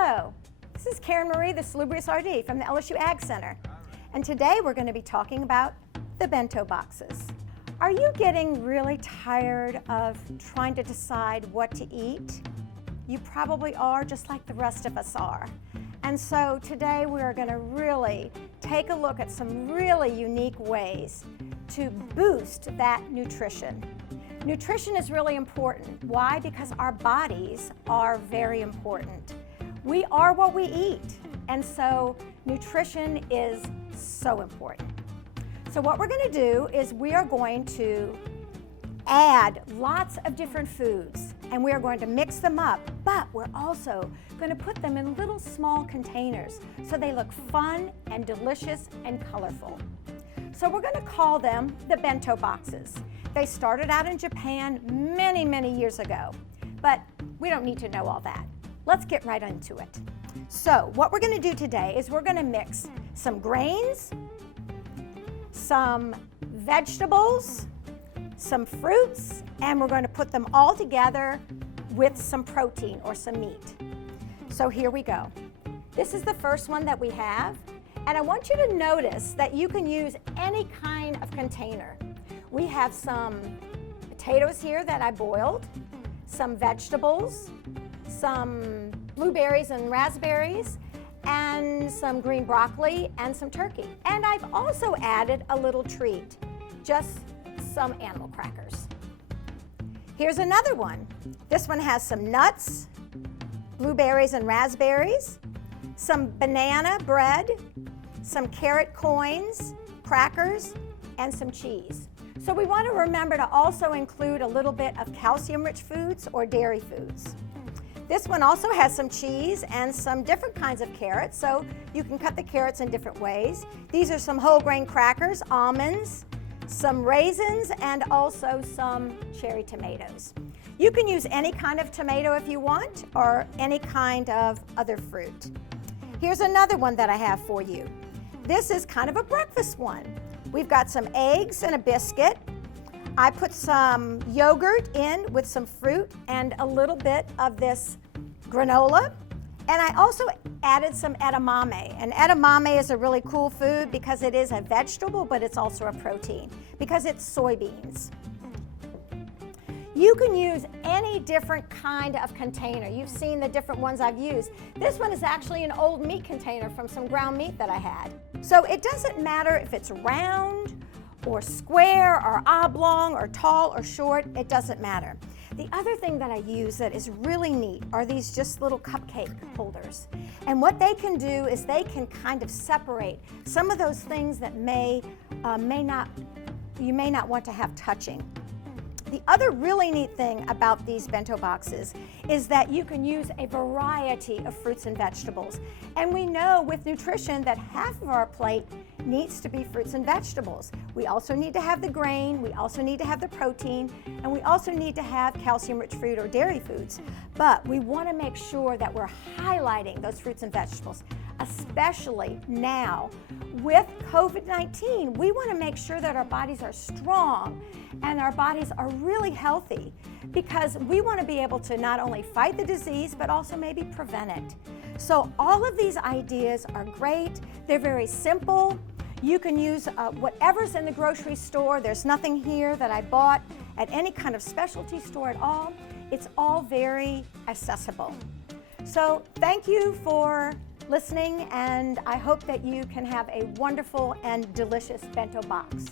Hello, this is Karen Marie, the Salubrious RD from the LSU Ag Center. And today we're going to be talking about the bento boxes. Are you getting really tired of trying to decide what to eat? You probably are, just like the rest of us are. And so today we're going to really take a look at some really unique ways to boost that nutrition. Nutrition is really important. Why? Because our bodies are very important. We are what we eat, and so nutrition is so important. So what we're going to do is we are going to add lots of different foods, and we are going to mix them up, but we're also going to put them in little small containers so they look fun and delicious and colorful. So we're going to call them the bento boxes. They started out in Japan many, many years ago, but we don't need to know all that. Let's get right into it. So what we're going to do today is we're going to mix some grains, some vegetables, some fruits, and we're going to put them all together with some protein or some meat. So here we go. This is the first one that we have, and I want you to notice that you can use any kind of container. We have some potatoes here that I boiled, some vegetables, some blueberries and raspberries, and some green broccoli and some turkey. And I've also added a little treat, just some animal crackers. Here's another one. This one has some nuts, blueberries and raspberries, some banana bread, some carrot coins, crackers, and some cheese. So we want to remember to also include a little bit of calcium-rich foods or dairy foods. This one also has some cheese and some different kinds of carrots, so you can cut the carrots in different ways. These are some whole grain crackers, almonds, some raisins, and also some cherry tomatoes. You can use any kind of tomato if you want, or any kind of other fruit. Here's another one that I have for you. This is kind of a breakfast one. We've got some eggs and a biscuit. I put some yogurt in with some fruit and a little bit of this granola. And I also added some edamame. And edamame is a really cool food because it is a vegetable, but it's also a protein because it's soybeans. You can use any different kind of container. You've seen the different ones I've used. This one is actually an old meat container from some ground meat that I had. So it doesn't matter if it's round or square or oblong or tall or short, it doesn't matter. The other thing that I use that is really neat are these just little cupcake holders. And what they can do is they can kind of separate some of those things that you may not want to have touching. The other really neat thing about these bento boxes is that you can use a variety of fruits and vegetables. And we know with nutrition that half of our plate needs to be fruits and vegetables. We also need to have the grain, we also need to have the protein, and we also need to have calcium-rich fruit or dairy foods. But we want to make sure that we're highlighting those fruits and vegetables, especially now. With COVID-19, we want to make sure that our bodies are strong and our bodies are really healthy because we want to be able to not only fight the disease, but also maybe prevent it. So all of these ideas are great. They're very simple. You can use whatever's in the grocery store. There's nothing here that I bought at any kind of specialty store at all. It's all very accessible. So thank you for listening, and I hope that you can have a wonderful and delicious bento box.